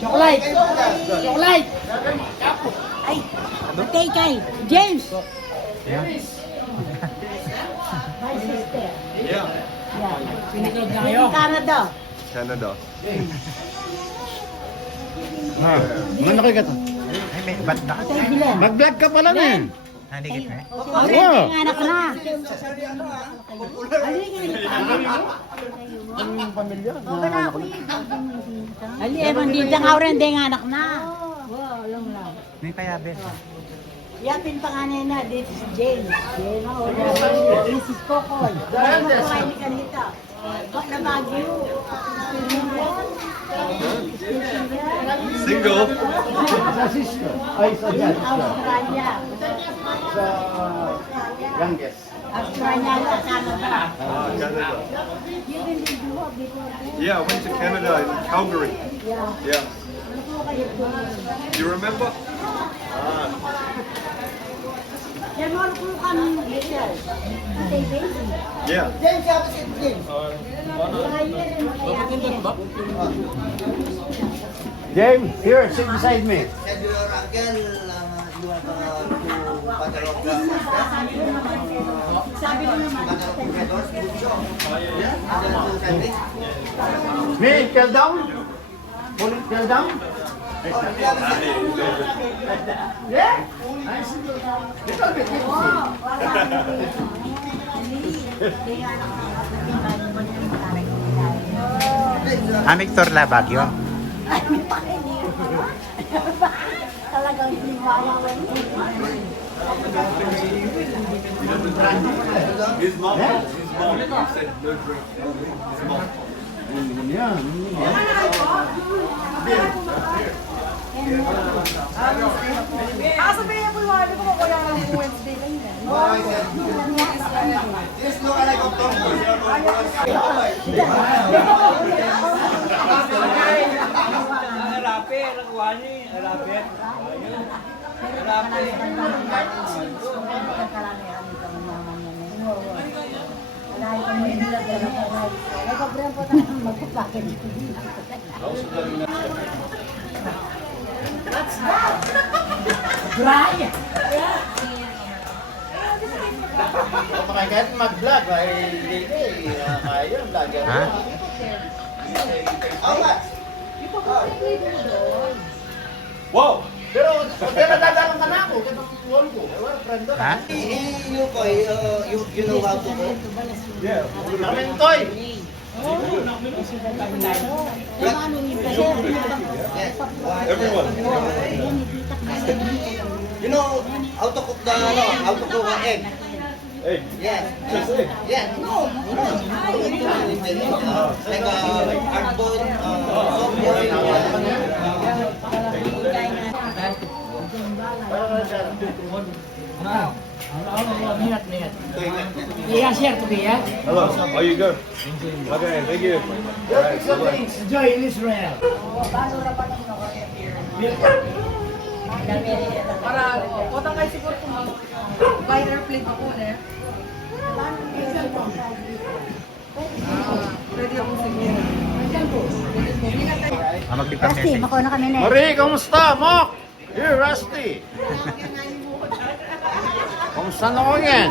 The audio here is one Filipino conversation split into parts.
Chocolate! Chocolate! Ay, kay James! Yeah. My sister. Yeah. Yeah. Sinikod na In kayo. Canada. Canada. Ha, man kayo ka to. Ay, may ba't na? Kay Glenn. Mag-vlog ka pala na eh. Naligit na eh. Okay, anak na. Ang pamilya. Ali, ewan dito nga rin, hindi nga anak na. Wow, alam lang. May kaya, Bes. Yapin panganay na, this is James. Jane, oh, this is Kokoy. Ano mo kumain ni kanita? Bak na Baguio. Single. Sa sister. Ay, sa dad. Australia. Sa youngest. Australia sa Canada. Canada. You can do before that. Yeah, I went to Canada in Calgary. Yeah. Yeah. Ano po kayo doon? Do you remember? Yan mo po kami, Michelle. Stay busy. Yeah. James, here, sit beside me. Said your uncle, you have to father of the Sabi ko naman, Me, tell down. Pull it, tell down. Yeah? Little bit. Victor La Baguio. talagang hiniwayawan. His mom said no drink. His mom. Yeah. Sabihin po yung wali ko, wala lang yung Wednesday lang yan. This look like a Tom Harape, nagwani, harape. Harape. Brian! Kahit mag-vlog, ay kaya vlog. Ha? Wow. Pero nadadalang ka na ako. Kitang wall ko. Ewan, friend doon. Ha? You know how to cook? Yeah. Kamentoy. Everyone. You know how to cook how to cook an egg? Hey. Yes. Just egg. Yeah. No. Like a hard boiled, soft Iya, share to be, ya. Hello. How you go? Okay. Thank you. Alright. Bye-bye. Joy in Israel. Para, potang kayo siguro kung buy airplane ako, eh. Ready ako siguro. Maglipat Kasi, message. mako na kami na. Marie, kamusta? Mok! Here, Rusty. Kamusta na ko yan?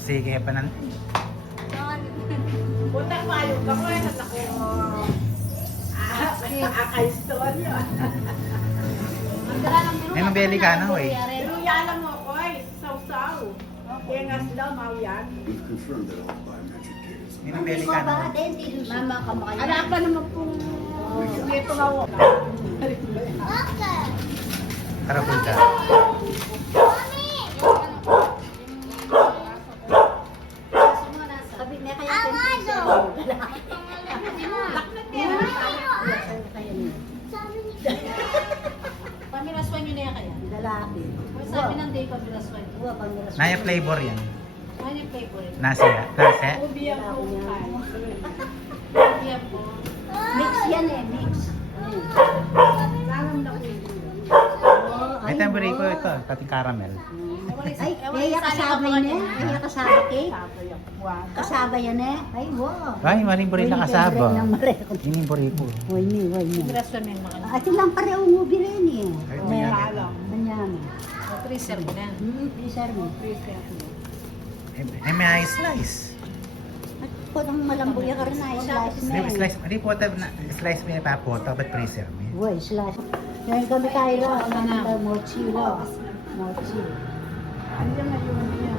Sige pa nan. Punta payo ka ko eh, nasa ko. Aka-istorya. May mabeli ka na, eh. Pero yan lang mo ko eh, saw-saw. Kaya nga sila, mauyan. May mabeli ka na. Mama ka mo kayo. Anak pa naman pong ito nga ako. Tara po ka. Sabi niya kaya Pamiraswan nyo na yan kaya? lalaki. Sabi ng day pamiraswan nyo. Uwa, pang Naya flavor yan. Ano yung favorite? Nasa. Nasa. Ubi ang Yan po. Mix yan eh, mix. May tamburi ko ito, pati caramel. Ay, kaya kasama yan eh. Kaya kasama cake. Kasama yan eh. Ay, wow. Ay, maling buri na kasaba. Hindi Yung buri ko. Grasyon na yung mga At yun lang pareho mo bilhin eh. Ay, mayami. Manyami. freezer mo na. Freezer mo. Ay, may slice. At po nang malambuya ka rin na, slice na Hindi, eh. slice. Hindi po, slice mo yung papo, dapat freezer mo. Uy, slice. Ngayon kami tayo lang, mochi lang. Mochi. Andiyan na yun niya.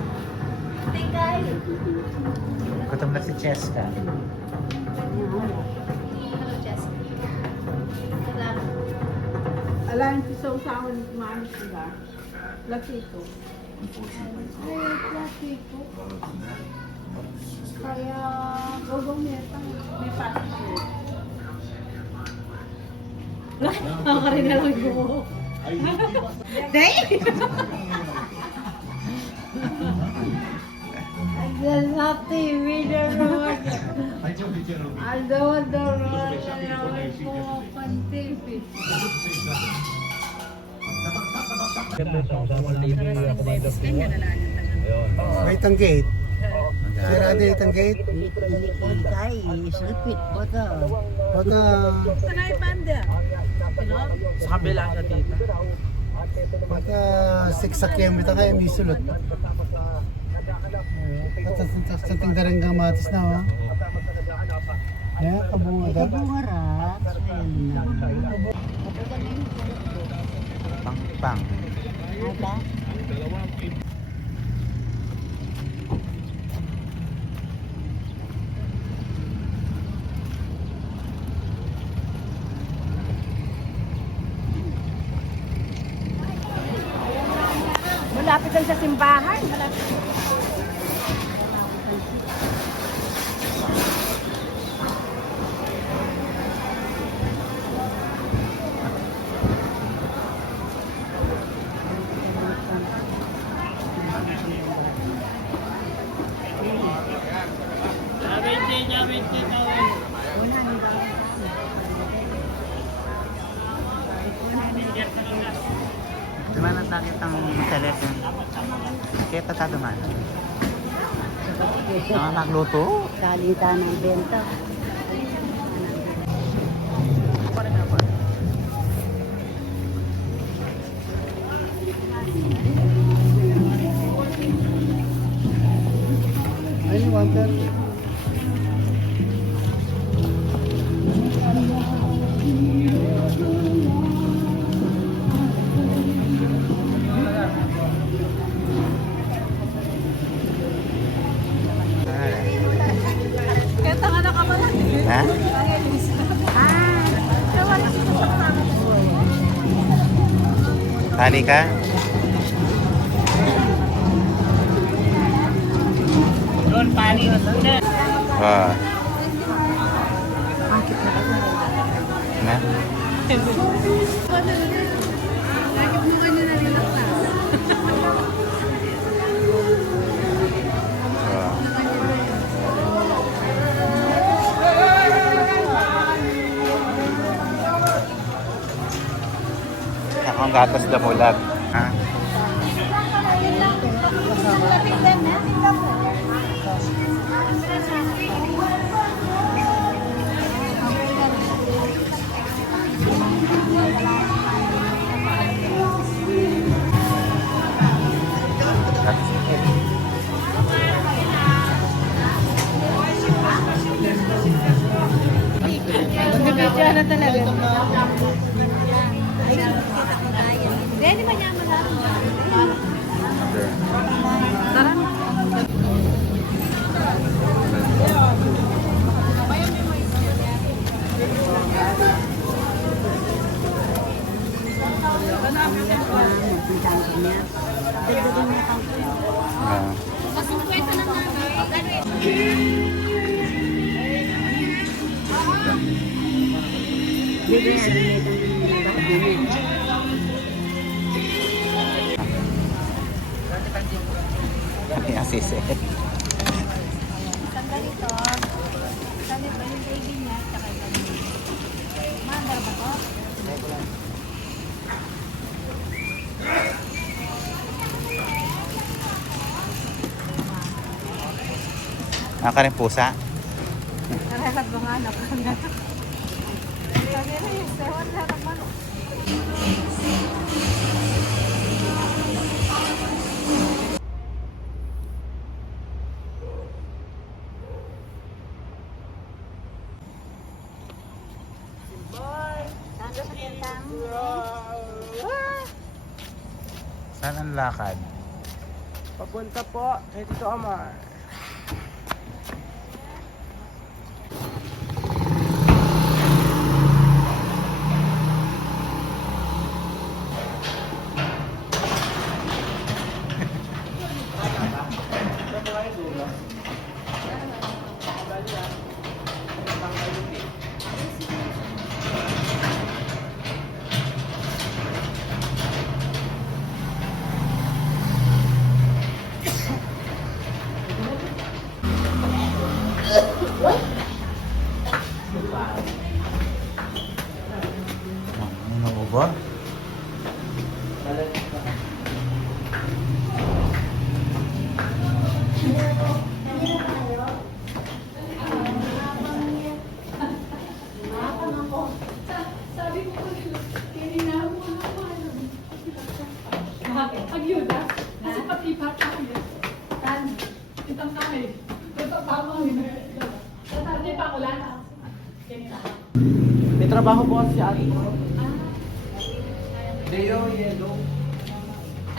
Tingay. Gutom na si Cheska. Hello, Jess. Salamat. Alam si sa usawan ni Mami sila. Latito. Latito. Kaya gogong neta. May passport. Nakakarin na lang ko. There's nothing we don't know. I don't know. Wait ang gate. Sirado itang gate. Kay, slipit po to. Baka Kanay panda. baka 6 kilometer kayo may sulot. At sa tingdarang gamatis na oh. Yeah, kabunga daw. Bungarap. Pang. Ada? Malapit lang sa simbahan. Dumanan sa akin ang telephone. Kaya tataduman. Magluto. Salita ng benta. Ay, 130. Kaya tanga na ka pala. Ha? Tali ka? Doon, pali o doon. Ah. Na? Lagi mo ano na rin na. Ah. Akong gatas damulag. Ha? Nabidya na talaga. Hindi ba niya malaman? Tara. Ah. Ay, asisi. Sandali to. yung baby niya, tsaka yung mandar ba to? Nakarin pusa. Naralag ba nga anak ko na? Sabi na yung sewan na naman. Saan ang lakad? Papunta po kay Tito Omar. Ano ba? Agyuda. Kasi pati bata ko yun. Tan, itang kami. Ito pa ako. Tatati pa ako lang. May trabaho po kasi si Ari. Leo, yellow.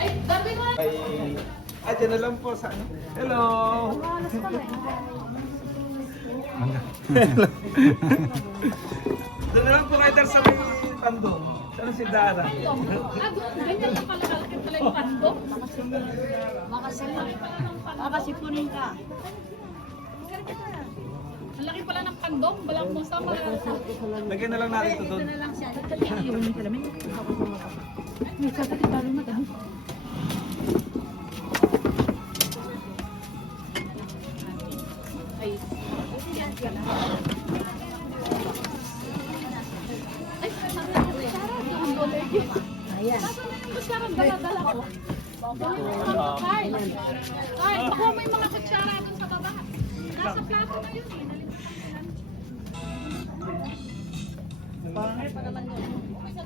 Ay, dami mo. Ay, dyan na lang po sa ano. Hello! Doon na lang po kayo sa may tandong. Ano si Dara? Ganyan na pala kalakit pala yung pandok. Makasipunin ka. Ang laki pala ng pandok. Balang mo sa mga. Lagyan na lang natin ito doon. May kakati pala madam. Ayan. Kutsara ang dala-dala ko. Kyle, baka may mga kutsara dun sa baba. Nasa plato na yun eh.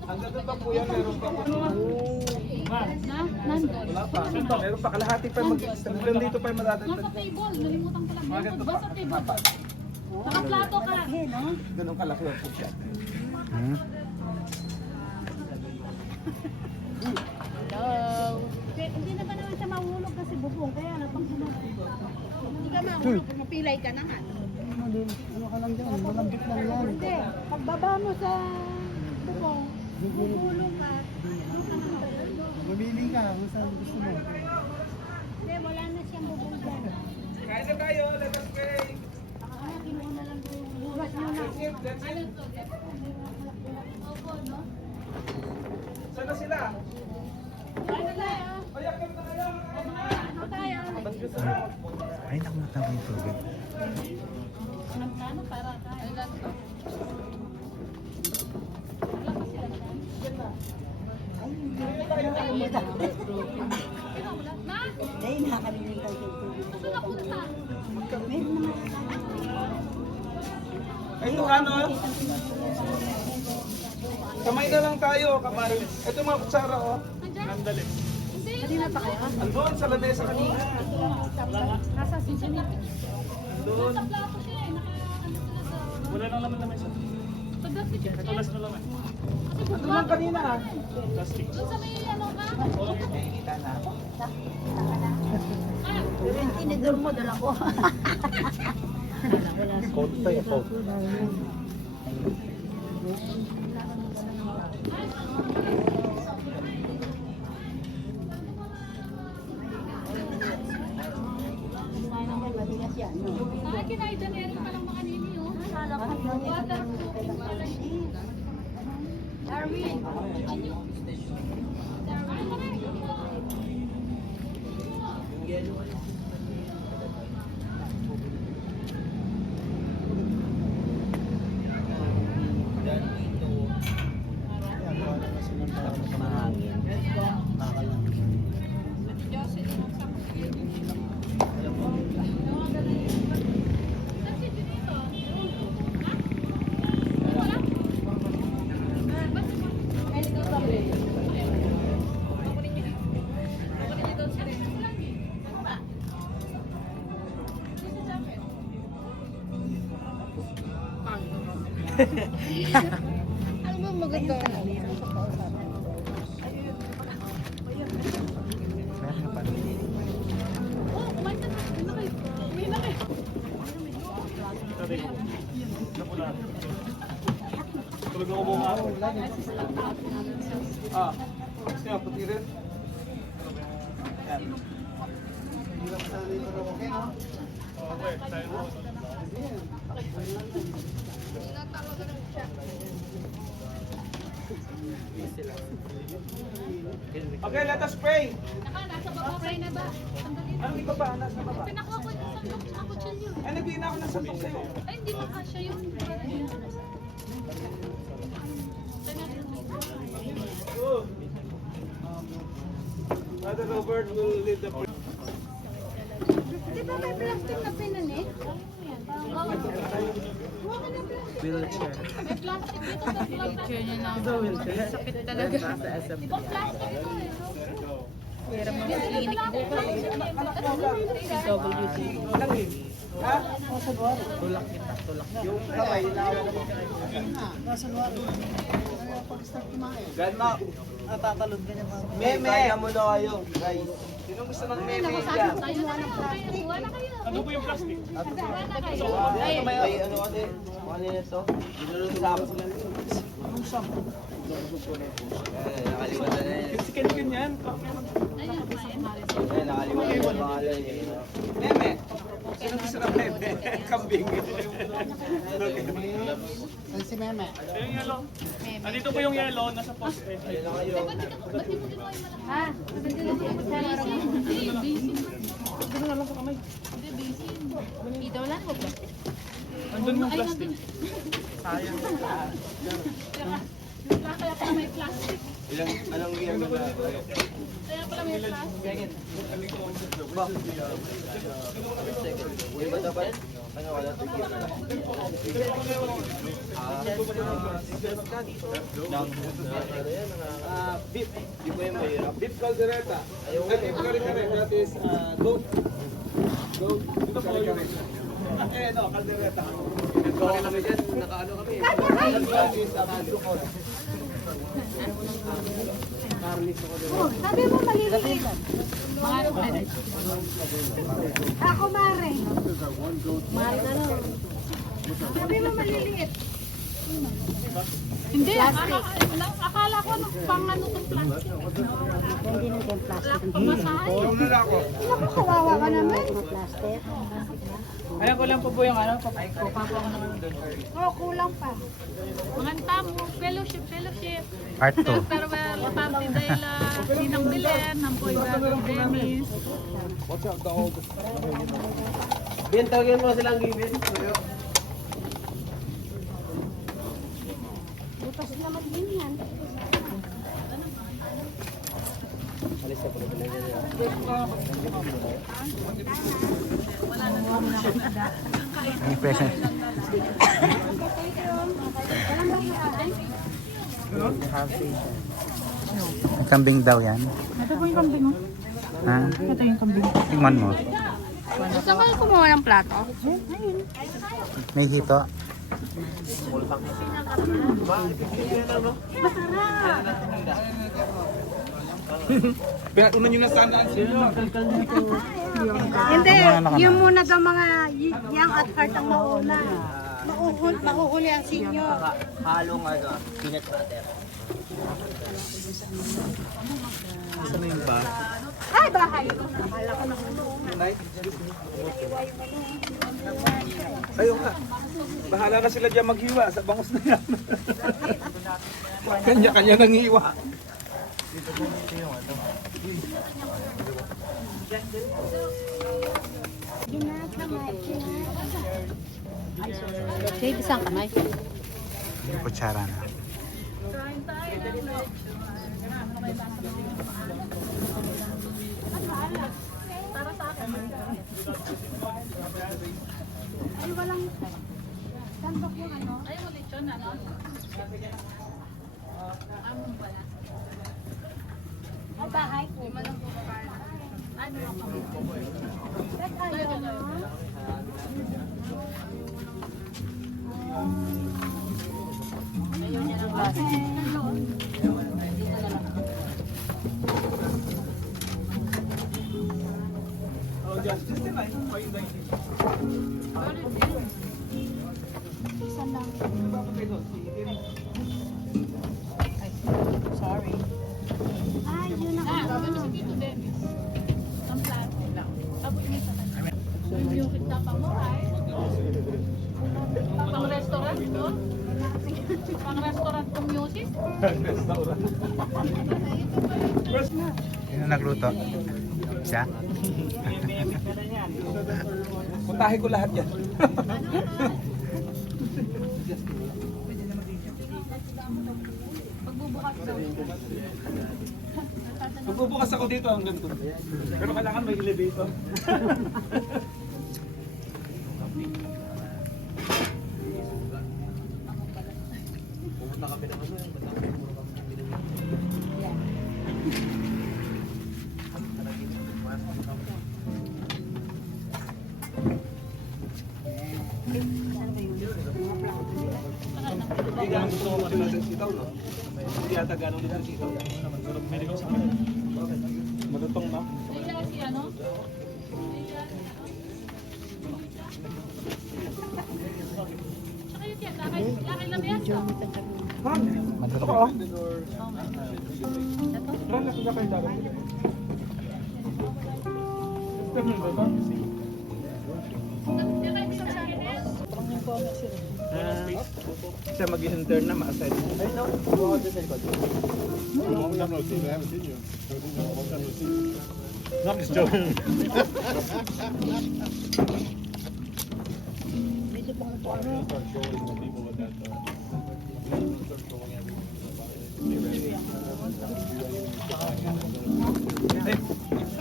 Hanggang doon pa po yan, meron pa po. Nandun. Wala pa. Meron pa, kalahati pa mag-extend. Hanggang dito pa yung Nasa madadagdag. table, nalimutan ko lang. Ba sa table ba? Naka-plato ka. Ganun kalaki yung po siya. Hindi naman siya mahulog kasi bubong, kaya napangulog. Hindi ka mahulog, mapilay ka na nga. Ano ka lang dyan, malambot lang yan. Hindi, pagbaba mo sa bubong, bubulong ka. Mamili ka kung saan gusto mo. Hindi, wala na siyang bubong dyan. Kain na tayo, let us pray. Kaya kinuha na lang yung buras mo na. Saan na sila? Payakin na kayo. Ay, naku, matawag yung tubig. Para tayo. Dahil nakakalimutan ko ito. Meron naman. Ito ano? Kamay na lang tayo, kamay. Ito mga kutsara, oh. Nandali. Kanina pa kayo? Andun sa lamesa kanina. Nasa sisya Doon. Nasa plato siya eh. Wala nang laman na may sa. Pagdas si Jen. Tulas na laman. Ano man kanina? Doon sa may ano ka? Pero yung tinidor mo, dala ko. Coat tayo, coat. Ay, kinaidan na rin palang mga nini oh. Waterproofing pala siya. Darwin, ano? Ano ba maganda? Oh, kumain ka na. Uwi na kayo. Tulog ako buong araw. Ah, gusto niyo puti rin? Yan. Okay, let us pray. Nasa baba kayo na ba? Sandali. Anong iba pa? Nasa baba. Pinakuha ko yung sandok sa kutsilyo. Ay, nagbigay na ako ng sandok sa'yo. Ay, hindi mo kasya yun. Brother Robert will lead the prayer. Di ba may plastic na pinani? Wheelchair. May plastic dito sa wheelchair niya na. Sakit talaga. Ibang plastic ito eh. Pero mga clinic bukas. Anong yun? Ha? Tulak kita, tulak. Yung kamay, Grandma, Natatalon ka niya mga. meme, kaya mo na kayo, guys. sino gusto ng meme dyan? Tayo na kayo. Kuha na kayo. Ano po yung plastic? Kuha na kayo. May ano kasi, kanina to, dinulong sa nakalimutan na yun. Sikin yan. Ayun, Nakalimutan na yung pangalan eh. Meme. Sino gusto ng meme? Kambing. Saan si Meme? Andito po yung yellow, nasa poste. Ayun na kayo. ba't di mo ginawa yung malaki? Ha? Hindi, basin. Ano na lang sa kamay? Hindi, basin. Dito wala na plastic. Andun yung plastic. Kaya pala may plastic. Anong year na ba? Kaya pala may plastic. Di ba dapat? Ano wala sa year na? Beef. Di ko yung mahirap. Beef caldereta. Beef kare-kare. That is goat. Goat. Ito kare-kare. Eh, no, caldereta. Nagkawa kami dyan, nakaano kami. That is sukot. Oh, sabi mo maliliit. Ako mare. Mare na lang. Sabi mo maliliit. Hindi, akala ko pang ano itong plastic. Hindi na yung plastic. Pamasahe. Naku, kawawa ka naman. Plastic. Ayan ko lang po yung ano. Oh, kulang pa. Mga tamo, fellowship. Part 2. Pero well, pamti dahil sinang bilen, ng boy brother Dennis. Bintagin mo silang gibin. Butas naman din yan. Alis ka pala talaga niya. May present. May kambing daw yan. Ito po yung kambing mo. Ha? Ito yung kambing. Tingnan mo. Gusto ko kumuha ng plato? May hito. Pinatunan nyo na sana ang sinyo. Hindi, yung muna daw mga young at heart ang mauna. Mahuhuli ang sinyo. Halong ano, peanut butter. Saan na yung ba? Ay, bahay. Akala ko nahulong. Ayun ka. Bahala na sila dyan maghiwa sa bangus na yan. Kanya-kanya nang hiwa. Okay, isang kamay. Kutsara na. Ay, walang sandok yung ano. Ay, mo lechon, ano? Amon pala. Ay, bahay ko. Ano lang kami? Ba't ayaw mo? Sorry. Ay, yun na. Sabi mo si Tito Dennis. Ang plato lang. Tapos yung isa na. Yung kita pa mo ay. Pang restaurant to? Pang restaurant tong music? Sino nagluto? Siya? Puntahin ko lahat yan. Magbubukas daw. Magbubukas ako dito hanggang to. Pero kailangan may elevator. Hindi ganun gusto ko makilala ng sitaw, no? Hindi yata ganun din ang sitaw. Matutong na. Kaya si ano? Tsaka yun yan, lakay lang yan. Ito ko, oh. Rala ko na kayo dapat nila. Ito mo ba ito? Siya mag-intern na, ma-assign. Ay, no. Long time no see, I haven't seen you. Long time no see. No, I'm just joking. Start trolling the people with that. Start trolling everything.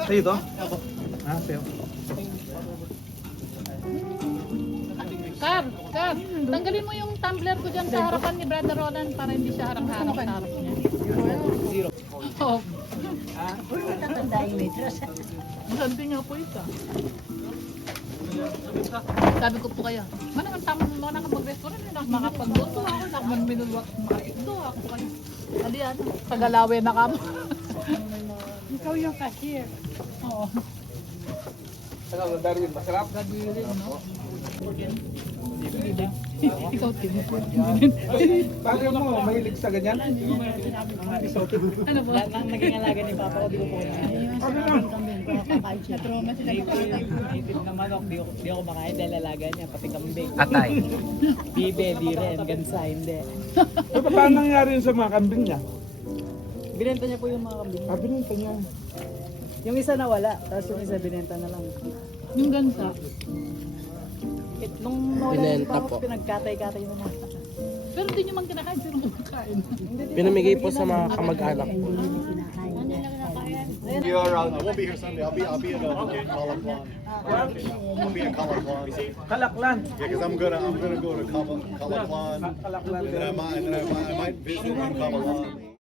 Sa'yo to? Ah, sa'yo. Kar, tanggalin mo yung tumbler ko dyan sa harapan ni Brother Roland para hindi siya harang-harap sa harap niya. Zero. Oh, Uy, matatanda yung metros. masante nga po ito. Sabi ko po kaya, manang tama mo na kapag-restaurant, makapagluto ako, nakapag-minulwak, makakito ako kayo. Hali ano, tagalawin na kamo. Ikaw yung cashier. Oo. Ano, Darwin, masarap? Ikaw, Tim. Bakit mo, mahilig sa ganyan? Mga isoto. Ano ba? Naging alaga ni Papa ko, di ko po na. Ano lang? Na-trauma sila ng patay. Itim na manok, di ako makain dahil alaga niya, pati kambing. Atay. Bibe, di rin, gansa, hindi. So, paano nangyari yun sa mga kambing niya? Binenta niya po yung mga kambing. Ah, binunta niya. Yung isa nawala, tapos yung isa binenta na lang. Yung gansa. Nung nawala si Papa, pinagkatay-katay na lang. Pero hindi nyo man kinakain, sino kumakain? Pinamigay po sa mga kamag-anak. I won't be here Sunday. I'll be in Calaclan. I'll be in Calaclan. Kalaklan. Yeah, because I'm gonna go to Calaclan, Kalaklan. and then I might visit in Calaclan.